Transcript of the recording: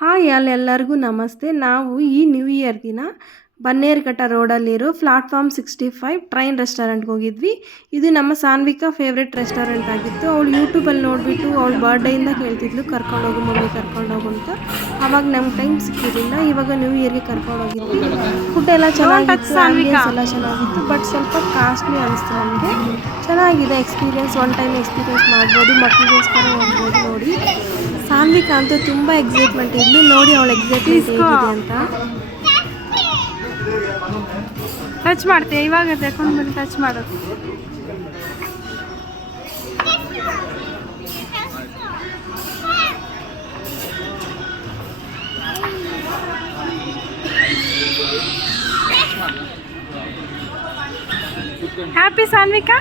Hi ಎಲ್ಲರಿಗೂ ನಮಸ್ತೆ. ನಾವು ಈ ನ್ಯೂ ಇಯರ್ ದಿನ ಬನ್ನೇರುಘಟ್ಟ ರೋಡಲ್ಲಿರೋ ಪ್ಲಾಟ್ಫಾರ್ಮ್ 65 ಟ್ರೈನ್ ರೆಸ್ಟೋರೆಂಟ್ಗೆ ಹೋಗಿದ್ವಿ. ಇದು ನಮ್ಮ ಸಾನ್ವಿಕಾ ಫೇವ್ರೆಟ್ ರೆಸ್ಟೋರೆಂಟ್ ಆಗಿತ್ತು. ಅವಳು ಯೂಟ್ಯೂಬಲ್ಲಿ ನೋಡಿಬಿಟ್ಟು ಅವಳು ಬರ್ಡೇಯಿಂದ ಕೇಳ್ತಿದ್ಲು ಕರ್ಕೊಂಡೋಗು ಮಮ್ಮಿ ಕರ್ಕೊಂಡೋಗು ಅಂತ. ಆವಾಗ ನಮ್ಗೆ ಟೈಮ್ ಸಿಕ್ಕಿರಲಿಲ್ಲ. ಇವಾಗ ನ್ಯೂ ಇಯರ್ಗೆ ಕರ್ಕೊಂಡೋಗಿದ್ವಿ. ಫುಡ್ ಎಲ್ಲ ಚೆನ್ನಾಗಿತ್ತು, ಆಂಬಿಯನ್ಸ್ ಎಲ್ಲ ಚೆನ್ನಾಗಿತ್ತು, ಬಟ್ ಸ್ವಲ್ಪ ಕಾಸ್ಟ್ಲಿ ಅನಿಸ್ತು ನಮಗೆ. ಚೆನ್ನಾಗಿದೆ ಎಕ್ಸ್ಪೀರಿಯನ್ಸ್, ಒನ್ ಟೈಮ್ ಎಕ್ಸ್ಪೀರಿಯನ್ಸ್ ಮಾಡ್ಬೋದು, ಮಕ್ಕಳಿಗೋಸ್ಕರ ಹೋಗ್ಬೋದು. ನೋಡಿ ಸಾನ್ವಿಕಾ ಅಂತೂ ತುಂಬ ಎಕ್ಸೈಟ್ಮೆಂಟ್ ಇದ್ಲು. ನೋಡಿ ಅವಳ ಎಕ್ಸೈಟ್ಮೆಂಟ್ ಹೇಗಿದೆ ಅಂತ. ಟಚ್ ಮಾಡ್ತೀಯ ಇವಾಗ ತಗೊಂಡು ಬಂದು ಟಚ್ ಮಾಡೋದು. ಹ್ಯಾಪಿ ಸಾನ್ವಿಕಾ.